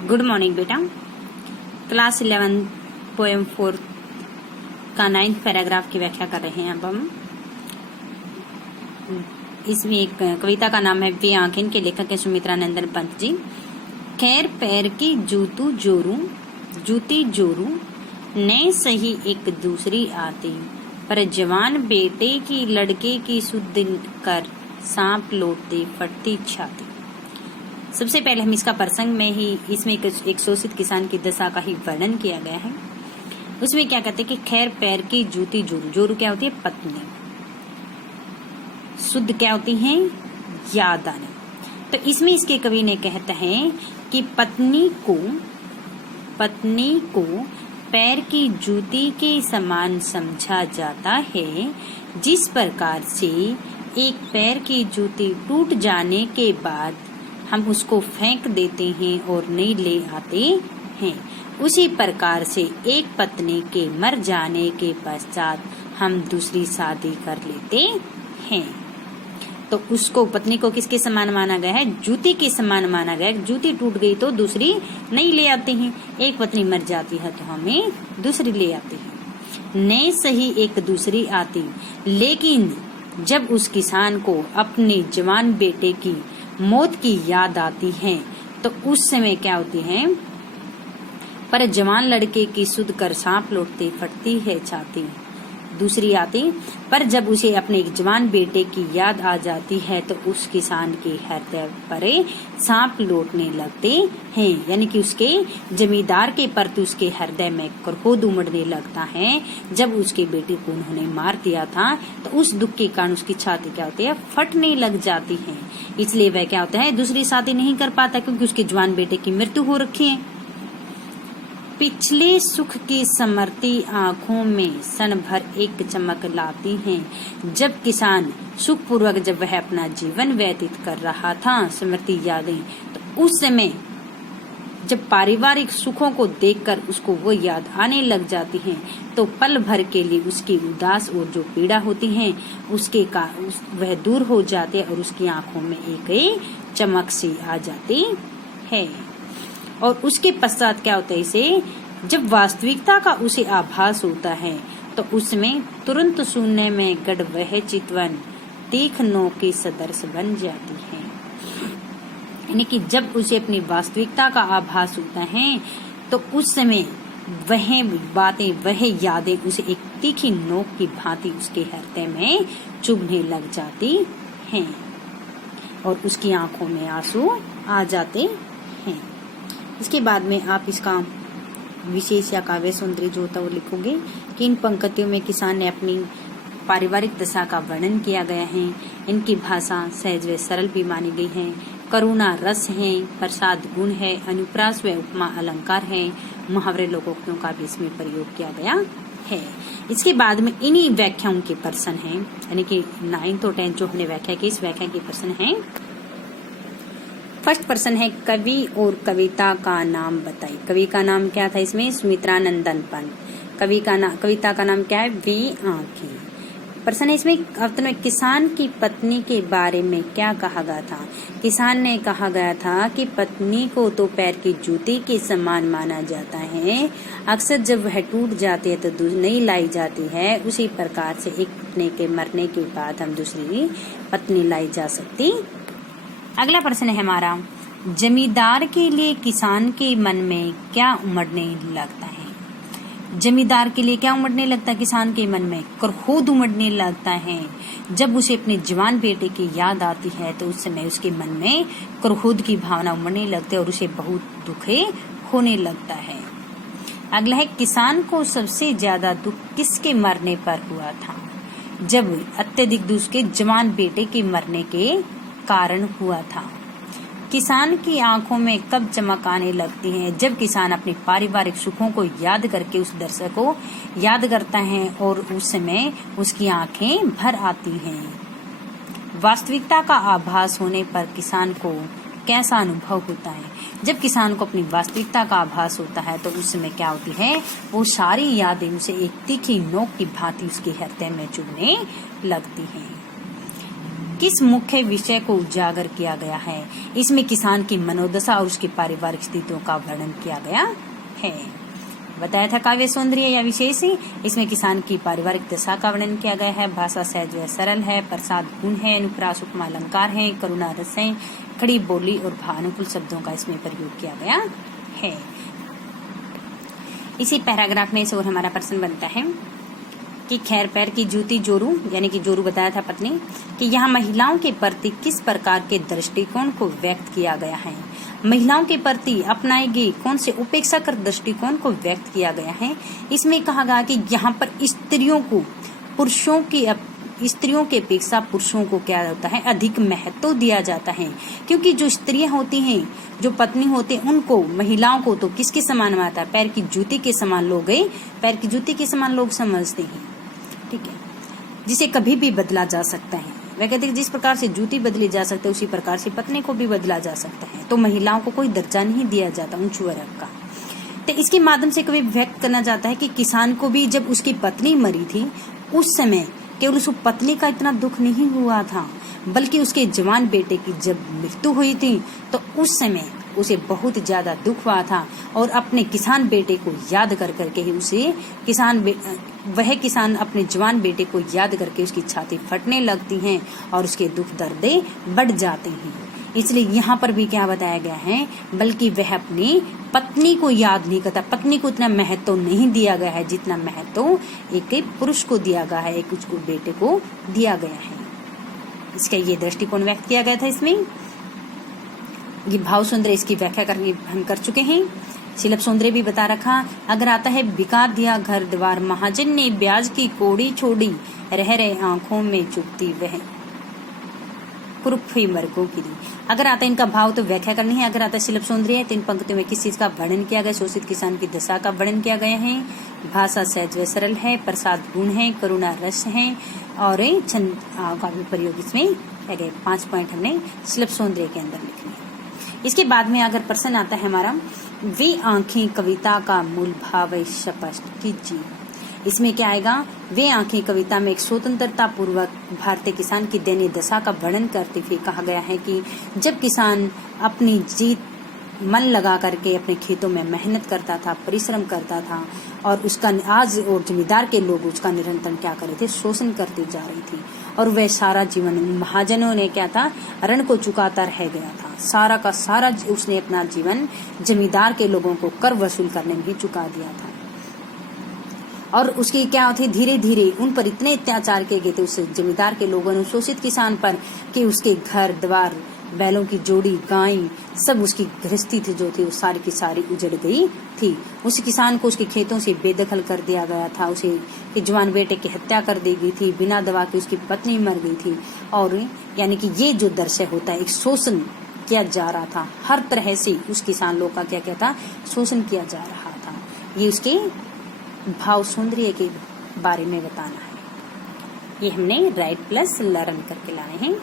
Good morning बेटा। Class 11 poem 4 का 9th paragraph की व्याख्या कर रहे हैं। अब हम इसमें एक कविता का नाम है वे आंखें, के लेखक है सुमित्रा नंदन पंत जी। खैर पैर की जूती जोरू ने सही एक दूसरी आती, पर जवान बेटे की लड़के की सुध कर सांप लौटते फटती छाती। सबसे पहले हम इसका प्रसंग में ही इसमें एक शोषित किसान की दशा का ही वर्णन किया गया है। उसमें क्या कहते हैं कि खैर पैर की जूती जोरू क्या होती है? पत्नी। शुद्ध क्या होती है? याद आने। तो इसमें इसके कवि ने कहते हैं कि पत्नी को पैर की जूती के समान समझा जाता है। जिस प्रकार से एक पैर की जूती टूट जाने के बाद हम उसको फेंक देते हैं और नई ले आते हैं, उसी प्रकार से एक पत्नी के मर जाने के पश्चात हम दूसरी शादी कर लेते हैं। तो उसको पत्नी को किसके समान माना गया है? जूती के समान माना गया है। जूती टूट गई तो दूसरी नई ले आते हैं। एक पत्नी मर जाती है तो हमें दूसरी ले आते हैं। नए सही एक दूसरी आती, लेकिन जब उस किसान को अपने जवान बेटे की मौत की याद आती है तो उस समय क्या होती है? पर जवान लड़के की सुध कर सांप लौटते फटती है छाती। दूसरी आती, पर जब उसे अपने जवान बेटे की याद आ जाती है तो उस किसान के हृदय पर सांप लौटने लगते हैं, यानी कि उसके जमींदार के प्रति उसके हृदय में क्रोध उमड़ने लगता है। जब उसके बेटे को उन्होंने मार दिया था तो उस दुख के कारण उसकी छाती क्या होती है? फटने लग जाती है। इसलिए वह क्या होता है? दूसरी शादी नहीं कर पाता, क्योंकि उसके जवान बेटे की मृत्यु हो रखी है। पिछले सुख की समर्ती आंखों में क्षण भर एक चमक लाती हैं। जब किसान सुख पूर्वक जब वह अपना जीवन व्यतीत कर रहा था, स्मृति यादें, तो उस समय जब पारिवारिक सुखों को देखकर उसको वो याद आने लग जाती हैं, तो पल भर के लिए उसकी उदास और जो पीड़ा होती है उसके वह दूर हो जाते और उसकी आंखों में एक चमक सी आ जाती है। और उसके पश्चात क्या होता है? इसे जब वास्तविकता का उसे आभास होता है तो उसमें तुरंत सुनने में गढ़ वह चितवन तीक्ष्णों की सदर्श बन जाती है। यानी कि जब उसे अपनी वास्तविकता का आभास होता है तो उस समय वह बातें, वह यादें उसे एक तीखी नोक की भांति उसके हृदय में चुभने लग जाती हैं और उसकी आंखों में आंसू आ जाते हैं। इसके बाद में आप इसका विशेष या काव्य सौंदर्य जो होता है वो लिखोगे कि इन पंक्तियों में किसान ने अपनी पारिवारिक दशा का वर्णन किया गया है। इनकी भाषा सहज व सरल भी मानी गई है। करुणा रस है, प्रसाद गुण है, अनुप्रास व उपमा अलंकार है, मुहावरे लोकोक्तियों का भी इसमें प्रयोग किया गया है। इसके बाद में इन्हीं व्याख्याओं के प्रश्न हैं, यानी कि 9th और 10th जो हमने व्याख्या की, इस व्याख्या के प्रश्न हैं। फर्स्ट प्रश्न है कवि और कविता का नाम बताइए। कवि का नाम क्या था इसमें? सुमित्रा नंदन पंत। कविता का नाम क्या है? वे आंखें। प्रश्न है इसमें अर्थ में किसान की पत्नी के बारे में क्या कहा गया था? किसान ने कहा गया था कि पत्नी को तो पैर की जूती के समान माना जाता है। अक्सर जब वह टूट जाती है तो नई लाई जाती है। उसी प्रकार से एक पत्नी के मरने के बाद हम दूसरी पत्नी लाई जा सकती। अगला प्रश्न है हमारा, जमींदार के लिए किसान के मन में क्या उमड़ने लगता है? जमींदार के लिए क्या उमड़ने लगता है? किसान के मन में क्रोध उमड़ने लगता है। जब उसे अपने जवान बेटे की याद आती है तो उस समय उसके मन में क्रोध की भावना उमड़ने लगती है और उसे बहुत दुख होने लगता है। अगला है, किसान को सबसे ज्यादा दुख किसके मरने पर हुआ था? जब अत्यधिक दुख उसके जवान बेटे के मरने के कारण हुआ था। किसान की आंखों में कब चमक आने लगती है? जब किसान अपने पारिवारिक सुखों को याद करके उस दर्शक को याद करता है और उस समय उसकी आंखें भर आती हैं। वास्तविकता का आभास होने पर किसान को कैसा अनुभव होता है? जब किसान को अपनी वास्तविकता का आभास होता है तो उस समय क्या होती है? वो सारी यादें उसे एक तीखी नोक की भांति उसके हृदय में चुभने लगती हैं। किस मुख्य विषय को उजागर किया गया है? इसमें किसान की मनोदशा और उसकी पारिवारिक स्थितियों का वर्णन किया गया है। बताया था काव्य सौंदर्य या विशेष। इसमें किसान की पारिवारिक दशा का वर्णन किया गया है। भाषा सहज व सरल है, प्रसाद गुण है, अनुप्रास उपमा अलंकार है, करुणा रस है, खड़ी बोली और भानुकूल शब्दों का इसमें प्रयोग किया गया है। इसी पैराग्राफ में से और हमारा प्रश्न बनता है कि खैर पैर की जूती जोरू, यानी कि जोरू बताया था पत्नी, कि यहाँ महिलाओं के प्रति किस प्रकार के दृष्टिकोण को व्यक्त किया गया है? महिलाओं के प्रति अपनाए गए कौन से उपेक्षा कर दृष्टिकोण को व्यक्त किया गया है? इसमें कहा गया कि यहाँ पर स्त्रियों की अपेक्षा पुरुषों को क्या होता है, अधिक महत्व दिया जाता है। क्योंकि जो स्त्रियां होती हैं, जो पत्नी होती है, उनको, महिलाओं को तो किसके समान मानता है? पैर की जूती के समान लोग, पैर की जूती के समान लोग समझते हैं, ठीक है, जिसे कभी भी बदला जा सकता है। वह कहते हैं जिस प्रकार से जूती बदली जा सकती है उसी प्रकार से पत्नी को भी बदला जा सकता है। तो महिलाओं को कोई दर्जा नहीं दिया जाता ऊंच वर्ग का। तो इसके माध्यम से कभी व्यक्त करना चाहता है कि किसान को भी जब उसकी पत्नी मरी थी उस समय केवल उस पत्नी का इतना दुख नहीं हुआ था, बल्कि उसके जवान बेटे की जब मृत्यु हुई थी तो उस समय उसे बहुत ज्यादा दुख हुआ था। और अपने किसान बेटे को याद कर करके ही उसे वह किसान अपने जवान बेटे को याद करके उसकी छाती फटने लगती हैं और उसके दुख दर्दे बढ़ जाते हैं। इसलिए यहाँ पर भी क्या बताया गया है, बल्कि वह अपनी पत्नी को याद नहीं करता। पत्नी को इतना महत्व नहीं दिया गया है जितना महत्व एक पुरुष को दिया गया है, एक उसको बेटे को दिया गया है। इसका ये दृष्टिकोण व्यक्त किया गया था। इसमें ये भाव सौंदर्य, इसकी व्याख्या करके हम कर चुके हैं। शिल्प सौंदर्य भी बता रखा। अगर आता है बिका दिया घर द्वार, महाजन ने ब्याज की कोड़ी छोड़ी, रह रहे आंखों में चुभती वह कुरूप हुई मरकों की दी। अगर आता है इनका भाव तो व्याख्या करनी है। अगर आता है शिल्प सौंदर्य है तो इन पंक्तियों में किस चीज का वर्णन किया गया? शोषित किसान की दशा का वर्णन किया गया है। भाषा सहज व सरल है, प्रसाद गुण है, करुणा रस है और छंद का भी प्रयोग इसमें किया गया। 5 पॉइंट हमने शिल्प सौंदर्य के अंदर लिखने हैं। इसके बाद में अगर प्रश्न आता है हमारा, वे आंखें कविता का मूल भाव स्पष्ट कीजिए। इसमें क्या आएगा? वे आंखें कविता में एक स्वतंत्रता पूर्वक भारतीय किसान की दयनीय दशा का वर्णन करते हुए कहा गया है कि जब किसान अपनी जीत मन लगा करके अपने खेतों में मेहनत करता था, परिश्रम करता था और उसका आज और जमींदार के लोग उसका निरंतर क्या कर रहे थे? शोषण करते जा रही थी। और वह सारा जीवन महाजनों ने क्या था? ऋण को चुकाता रह गया था। सारा का सारा उसने अपना जीवन जमींदार के लोगों को कर वसूल करने में ही चुका दिया था। और उसकी क्या होती, धीरे धीरे उन पर इतने अत्याचार किए गए थे उस जमींदार के लोगों ने शोषित किसान पर कि उसके घर द्वार, बैलों की जोड़ी, गाय, सब उसकी गृहस्थी थी जो थी वो सारी की सारी उजड़ गई थी। उस किसान को उसके खेतों से बेदखल कर दिया गया था। उसे के जवान बेटे की हत्या कर दी गई थी। बिना दवा के उसकी पत्नी मर गई थी। और यानी कि ये जो दृश्य होता है, एक शोषण किया जा रहा था। हर तरह से उस किसान लोग का क्या था? शोषण किया जा रहा था। ये उसके भाव सौंदर्य के बारे में बताना है। ये हमने राइट प्लस लर्न करके लाए हैं।